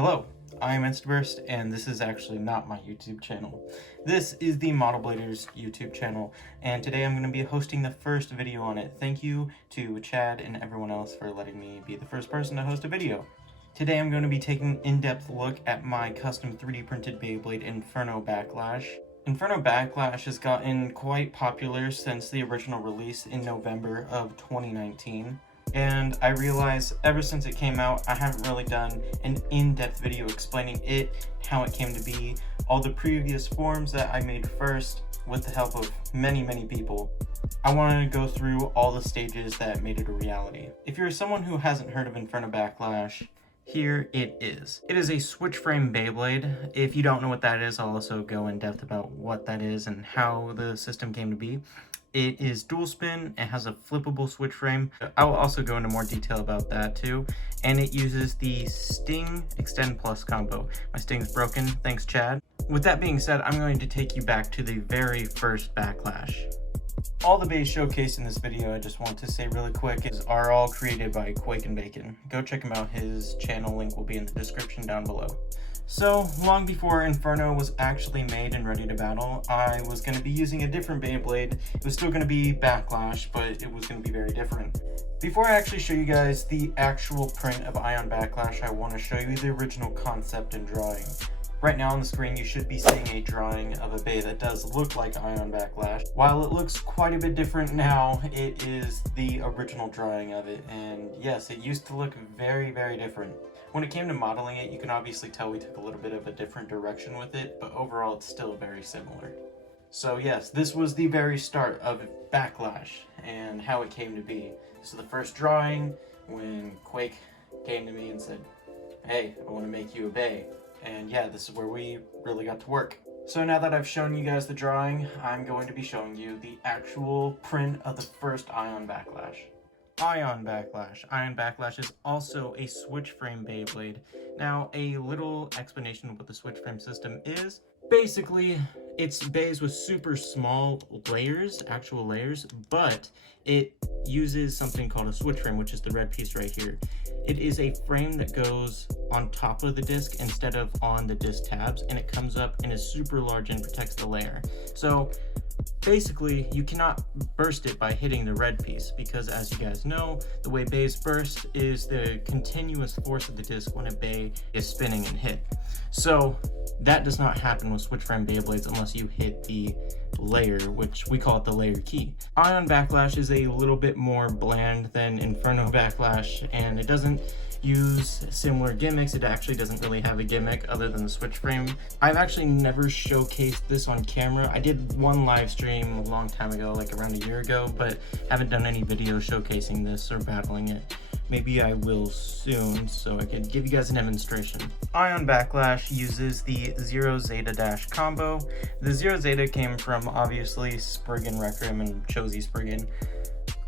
Hello, I am Instaburst, and this is actually not my YouTube channel. This is the Model Bladers YouTube channel, and today I'm going to be hosting the first video on it. Thank you to Chad and everyone else for letting me be the first person to host a video. Today I'm going to be taking an in-depth look at my custom 3D printed Beyblade Inferno Backlash. Inferno Backlash has gotten quite popular since the original release in November of 2019. And I realized ever since it came out, I haven't really done an in-depth video explaining it, how it came to be, all the previous forms that I made first with the help of many people. I wanted to go through all the stages that made it a reality. If you're someone who hasn't heard of Inferno Backlash, here it is. It is a switch frame Beyblade. If you don't know what that is, I'll also go in depth about what that is and how the system came to be. It is dual spin, it has a flippable switch frame. I will also go into more detail about that too. And it uses the Sting Extend Plus combo. My Sting's broken, thanks Chad. With that being said, I'm going to take you back to the very first Backlash. All the bays showcased in this video, I just want to say really quick, are all created by Quake and Bacon. Go check him out, his channel link will be in the description down below. So, long before Inferno was actually made and ready to battle, I was going to be using a different Beyblade. It was still going to be Backlash, but it was going to be very different. Before I actually show you guys the actual print of Ion Backlash, I want to show you the original concept and drawing. Right now on the screen, you should be seeing a drawing of a bay that does look like Ion Backlash. While it looks quite a bit different now, it is the original drawing of it. And yes, it used to look very different. When it came to modeling it, you can obviously tell we took a little bit of a different direction with it, but overall it's still very similar. So yes, this was the very start of Backlash and how it came to be. So the first drawing, when Quake came to me and said, hey, I want to make you a bay. And yeah, this is where we really got to work. So now that I've shown you guys the drawing, I'm going to be showing you the actual print of the first Ion Backlash. Ion Backlash. Ion Backlash is also a switch frame Beyblade. Now, a little explanation of what the switch frame system is. Basically, it's bays with super small layers, actual layers, but it uses something called a switch frame, which is the red piece right here. It is a frame that goes on top of the disc instead of on the disc tabs, and it comes up and is super large and protects the layer. So basically, you cannot burst it by hitting the red piece because, as you guys know, the way bays burst is the continuous force of the disc when a bay is spinning and hit. So that does not happen with switch frame Beyblades unless you hit the layer, which we call it the layer key. Ion Backlash is a little bit more bland than Inferno Backlash, and it doesn't use similar gimmicks. It actually doesn't really have a gimmick other than the switch frame. I've actually never showcased this on camera. I did one live stream a long time ago, like around a year ago, but haven't done any video showcasing this or battling it. Maybe I will soon, so I can give you guys a demonstration. Ion Backlash uses the Zero Zeta Dash combo. The Zero Zeta came from, obviously, Spriggan Requiem and Josie Spriggan.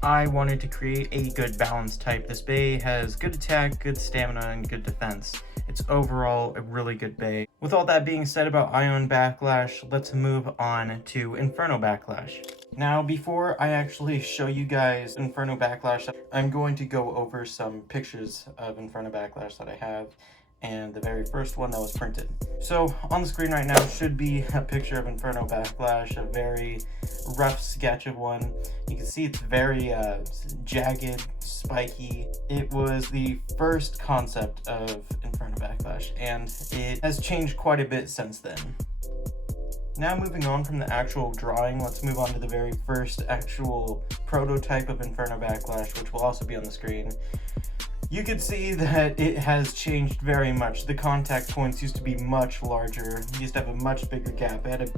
I wanted to create a good balance type. This bay has good attack, good stamina, and good defense. It's overall a really good bay. With all that being said about Ion Backlash, let's move on to Inferno Backlash. Now, before I actually show you guys Inferno Backlash, I'm going to go over some pictures of Inferno Backlash that I have, and the very first one that was printed. So on the screen right now should be a picture of Inferno Backlash, a very rough sketch of one. You can see it's very jagged, spiky. It was the first concept of Inferno Backlash, and it has changed quite a bit since then. Now moving on from the actual drawing, let's move on to the very first actual prototype of Inferno Backlash, which will also be on the screen. You can see that it has changed very much. The contact points used to be much larger. It used to have a much bigger gap. It had a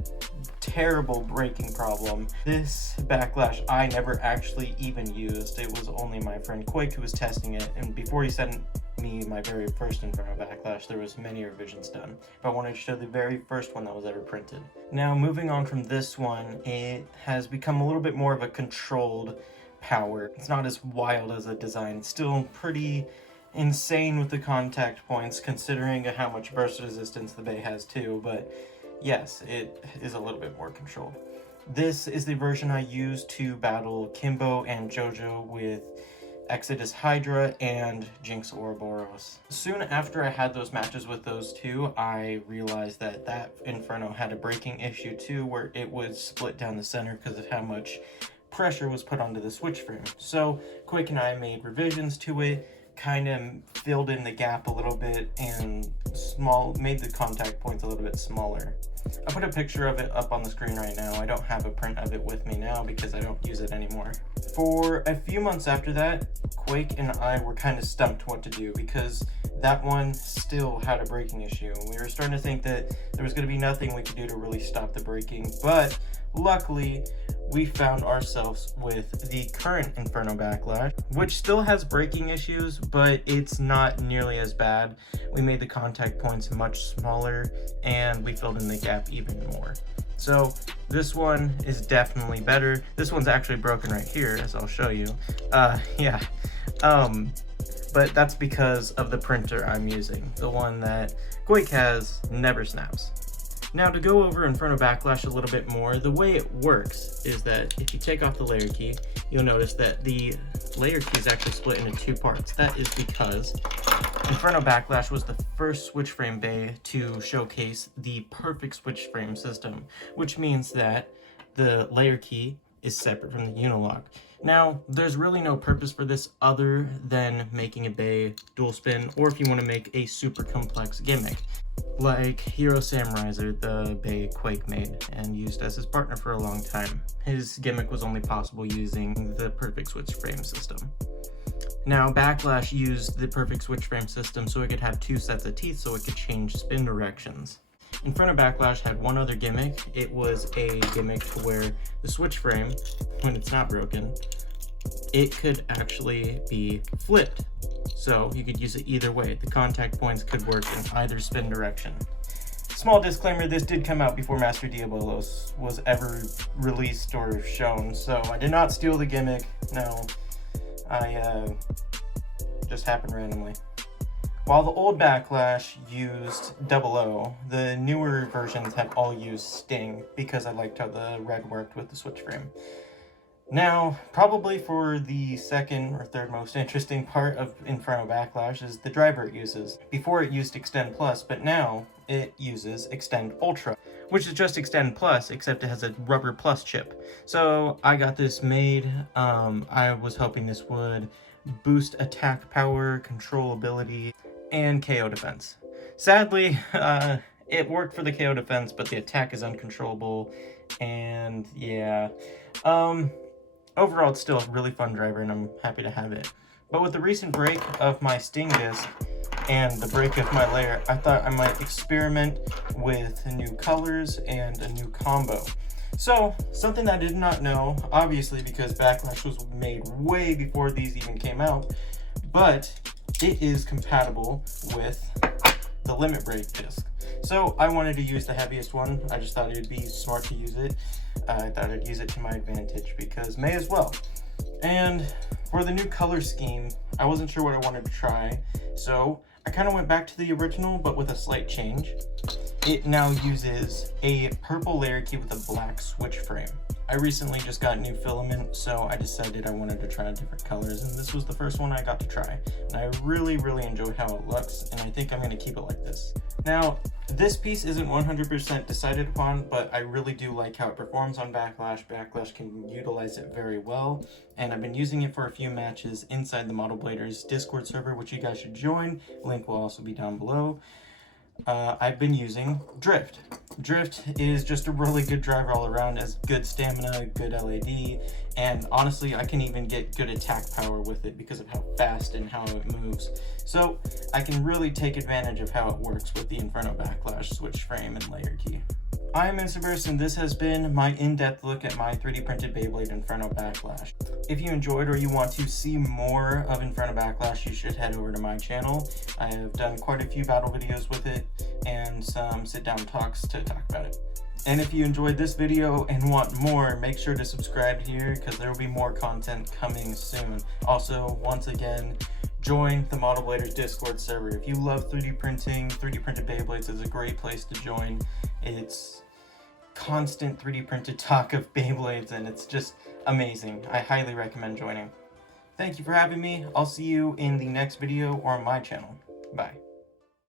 terrible braking problem. This Backlash I never actually even used. It was only my friend Quake who was testing it, and before he sent me my very first Inferno Backlash, there was many revisions done. But I wanted to show the very first one that was ever printed. Now moving on from this one, it has become a little bit more of a controlled power. It's not as wild as a design. It's still pretty insane with the contact points, considering how much burst resistance the bay has too, but yes, it is a little bit more controlled. This is the version I used to battle Kimbo and JoJo with Exodus Hydra, and Jinx Ouroboros. Soon after I had those matches with those two, I realized that that Inferno had a breaking issue too, where it would split down the center because of how much pressure was put onto the switch frame. So Quick and I made revisions to it, kind of filled in the gap a little bit, and made the contact points a little bit smaller. I put a picture of it up on the screen right now. I don't have a print of it with me now because I don't use it anymore. For a few months after that, Quake and I were kind of stumped what to do because that one still had a breaking issue. We were starting to think that there was going to be nothing we could do to really stop the breaking, but luckily we found ourselves with the current Inferno Backlash, which still has breaking issues, but it's not nearly as bad. We made the contact points much smaller and we filled in the gap even more. So this one is definitely better. This one's actually broken right here, as I'll show you. But that's because of the printer I'm using. The one that Quake has never snaps. Now to go over Inferno Backlash a little bit more, the way it works is that if you take off the layer key, you'll notice that the layer key is actually split into two parts. That is because Inferno Backlash was the first switch frame bay to showcase the perfect switch frame system, which means that the layer key is separate from the unilock. Now, there's really no purpose for this other than making a bay dual spin, or if you want to make a super complex gimmick, like Hero Samuraiser, the bay Quake made and used as his partner for a long time. His gimmick was only possible using the perfect switch frame system. Now, Backlash used the perfect switch frame system so it could have two sets of teeth so it could change spin directions. Inferno Backlash had one other gimmick. It was a gimmick where the switch frame, when it's not broken, it could actually be flipped. So you could use it either way. The contact points could work in either spin direction. Small disclaimer, this did come out before Master Diabolos was ever released or shown, so I did not steal the gimmick. No, just happened randomly. While the old Backlash used 00, the newer versions have all used Sting because I liked how the red worked with the switch frame. Now, probably for the second or third most interesting part of Inferno Backlash is the driver it uses. Before it used Extend Plus, but now it uses Extend Ultra, which is just Extend Plus, except it has a rubber plus chip. So I got this made. I was hoping this would boost attack power, controllability, and KO defense. Sadly, it worked for the KO defense, but the attack is uncontrollable, and yeah. Overall, it's still a really fun driver, and I'm happy to have it. But with the recent break of my Sting disc and the break of my layer, I thought I might experiment with new colors and a new combo. So, something I did not know, obviously because Backlash was made way before these even came out, but it is compatible with the Limit Break disc. So I wanted to use the heaviest one. I just thought it would be smart to use it. I thought I'd use it to my advantage because may as well. And for the new color scheme, I wasn't sure what I wanted to try, so I kind of went back to the original but with a slight change. It now uses a purple layer key with a black switch frame. I recently just got new filament, so I decided I wanted to try different colors, and this was the first one I got to try. And I really enjoyed how it looks, and I think I'm going to keep it like this. Now, this piece isn't 100% decided upon, but I really do like how it performs on Backlash. Backlash can utilize it very well, and I've been using it for a few matches inside the Model Bladers Discord server, which you guys should join. Link will also be down below. I've been using Drift. Drift is just a really good driver all around, has good stamina, good LAD, and honestly I can even get good attack power with it because of how fast and how it moves. So I can really take advantage of how it works with the Inferno Backlash switch frame and layer key. I am Instaburst, and this has been my in-depth look at my 3D printed Beyblade Inferno Backlash. If you enjoyed or you want to see more of Inferno Backlash, you should head over to my channel. I have done quite a few battle videos with it and some sit-down talks to talk about it. And if you enjoyed this video and want more, make sure to subscribe here because there will be more content coming soon. Also, once again, join the Model Bladers Discord server. If you love 3D printing, 3D printed Beyblades is a great place to join. It's constant 3D printed talk of Beyblades, and it's just amazing. I highly recommend joining. Thank you for having me. I'll see you in the next video or on my channel. Bye.